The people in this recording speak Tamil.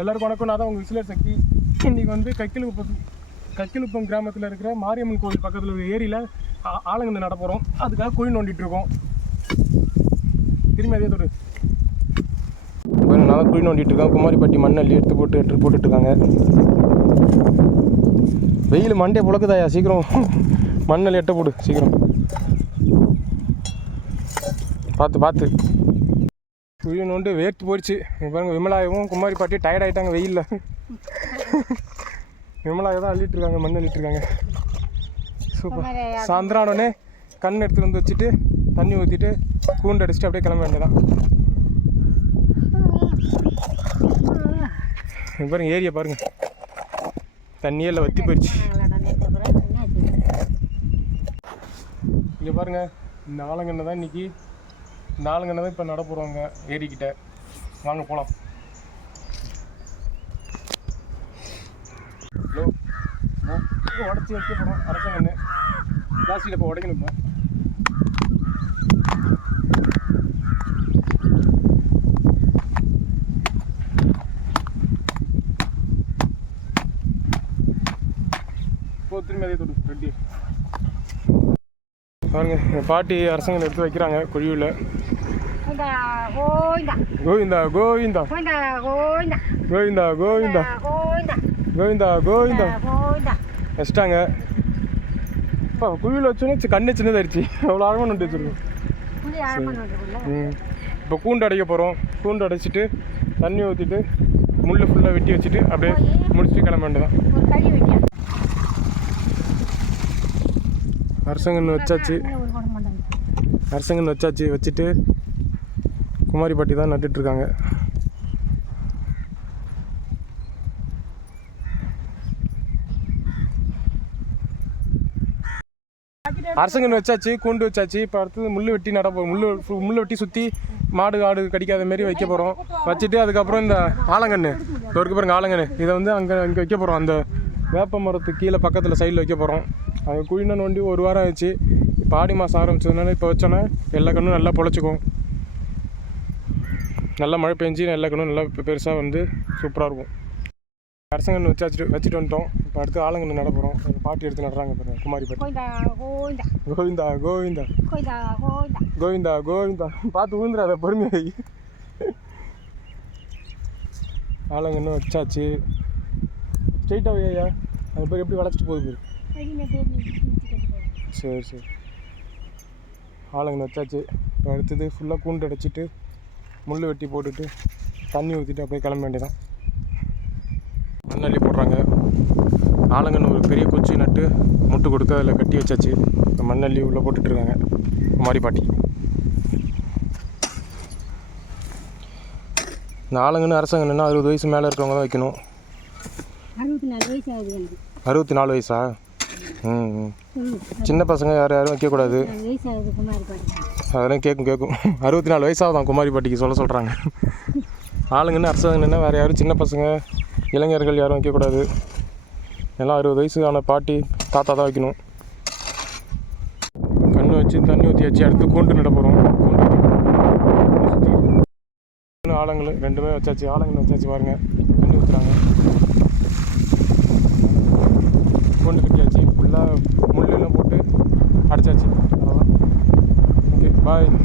எல்லாருக்கும் வணக்கம். நான் தான் உங்கள் விசிலர் சக்தி. இன்றைக்கி வந்து கக்கிலுப்பம் கக்கிலுப்பம் கிராமத்தில் இருக்கிற மாரியம்மன் கோவில் பக்கத்தில் ஒரு ஏரியில் ஆளுங்கந்து நட போகிறோம் அதுக்காக குழி நோண்டிகிட்ருக்கோம் திரும்பி அதே தொடு. நான் குழி நோண்டிட்டு இருக்கேன் குமாரிப்பட்டி மண்ணல்லி எடுத்து போட்டு எடுத்து போட்டுட்ருக்காங்க. வெயில் மண்டே புழக்குதாயா சீக்கிரம். மண்ணல்லி எட்ட போடு சீக்கிரம். பார்த்து பார்த்து. குழி நோண்டு வேர்த்து போயிடுச்சு. பாருங்க விமலாயவும் குமாரி பாட்டி டயர்ட் ஆகிட்டாங்க வெயிலில். விமலாயை தான் அள்ளிட்டு இருக்காங்க மண் அள்ளிட்டு இருக்காங்க. சூப்பர். சாயந்தரம் ஆனோடனே கண் எடுத்துட்டு வந்து வச்சுட்டு தண்ணி ஊற்றிட்டு கூண்டு அடிச்சுட்டு அப்படியே கிளம்ப வேண்டியதான் பாருங்க ஏரியா பாருங்க. தண்ணியே இல்லை வத்தி போயிடுச்சு. இங்கே பாருங்க இந்த ஆலங்கண்ணை தான் இன்னைக்கு இந்த தான் இப்போ நட போகிறவங்க ஏரிக்கிட்ட. வாங்க போகலாம் ஹலோ உடச்சி வைக்க போகிறோம் அரசங்கண்ணு பிளாஸ்டிக்கில் இப்போ உடைக்கணும் இப்போ. திரும்பி அதே தொடு ரெண்டு பாருங்க பாட்டி அரசங்கன் எடுத்து வைக்கிறாங்க குழியில் கோவிந்தா கோவிந்தா. கோவிந்தா கோவிந்தா. கோவிந்தா கோவிந்தா. வச்சிட்டாங்க. இப்போ குழியில் வச்சோன்னே கண்ணு சின்னதாயிருச்சு. அவ்வளோ ஆழமாக நட்டு வச்சிருக்கோம். இப்போ கூண்டு அடைக்க போகிறோம் கூண்டு அடைச்சிட்டு தண்ணி ஊற்றிட்டு முள் ஃபுல்லாக வெட்டி வச்சுட்டு அப்படியே முடிச்சுட்டு கிளம்ப வேண்டியதான் அரசங்கன்னு வச்சாச்சு. அரசங்கன்னு வச்சாச்சு வச்சுட்டு குமாரிப்பட்டி தான் நட்டுட்ருக்காங்க அரசங்கன்னு அரசங்கன் வச்சாச்சு கூண்டு வச்சாச்சு. இப்போ அடுத்தது முள் வெட்டி நட போகிறோம் முள் முள் வெட்டி சுற்றி மாடு ஆடு கடிக்காத மாரி வைக்க போகிறோம் வச்சுட்டு அதுக்கப்புறம் இந்த ஆலங்கன்று இப்போ இருக்க பாருங்க ஆலங்கன்று இதை வந்து அங்கே இங்கே வைக்க போகிறோம் அந்த வேப்ப மரத்து கீழே பக்கத்தில் சைடில் வைக்க போகிறோம் அங்கே குழின நோண்டி ஒரு வாரம் ஆச்சு இப்போ ஆடி மாதம் ஆரம்பிச்சதுனால இப்போ வச்சோன்னா எல்லா கண்ணும் நல்லா பொழைச்சிக்கும். நல்லா மழை பெஞ்சு எல்லா கண்ணும் நல்லா பெருசாக வந்து சூப்பராக இருக்கும். அரசங்கன்று வச்சு வச்சுட்டு வச்சுட்டு வந்துட்டோம். இப்போ அடுத்து ஆலங்கன்று நட போகிறோம் பாட்டி எடுத்து நடுறாங்க பாருங்க குமாரி பாட்டி. கோவிந்தா கோவிந்தா. கோவிந்தா. கோவிந்தா பார்த்து ஊந்துடாத பொறுமையாகி ஆலங்கன்னு வச்சாச்சு. ஸ்ட்ரெயிட்டாக ஐயா. அது பேர் எப்படி வளைச்சிட்டு போகுது? சரி சரி. ஆலங்கன்னு வச்சாச்சு இப்போ அடுத்தது ஃபுல்லாக கூண்டு அடைச்சிட்டு முள் வெட்டி போட்டுட்டு தண்ணி ஊற்றிட்டு அப்படியே கிளம்ப வேண்டியதான் மண்ணள்ளி போடுறாங்க. ஆலங்கன்னு ஒரு பெரிய குச்சி நட்டு முட்டு கொடுத்து அதில் கட்டி வச்சாச்சு. மண்ணள்ளி உள்ளே போட்டுட்ருக்காங்க குமாரி பாட்டி. இந்த ஆலங்கன்னு அரசங்கன்னுனா அறுபது வயசு மேலே இருக்கிறவங்க தான் வைக்கணும் அறுபத்தி நாலு வயசு? சின்ன பசங்க யாரும் யாரும் வைக்கக்கூடாது. அதெல்லாம் கேட்கும் கேட்கும் அறுபத்தி நாலு வயசாகுதான் குமாரி பாட்டிக்கு சொல்ல சொல்கிறாங்க ஆளுங்கன்னு அரசாங்கன்னு வேறு யாரும் சின்ன பசங்க இளைஞர்கள் யாரும் வைக்கக்கூடாது. எல்லாம் அறுபது வயசு ஆன பாட்டி தாத்தா தான் வைக்கணும். கண்ணு வச்சு தண்ணி ஊற்றி வச்சு அடுத்து கூண்டு நட போகிறோம் கூண்டு ஆலங்கள் ரெண்டுமே வச்சாச்சு ஆலங்கன்னு வச்சாச்சு பாருங்க. தண்ணி ஊற்றுறாங்க கூண்டு கட்டியாச்சு. ஃபுல்லாக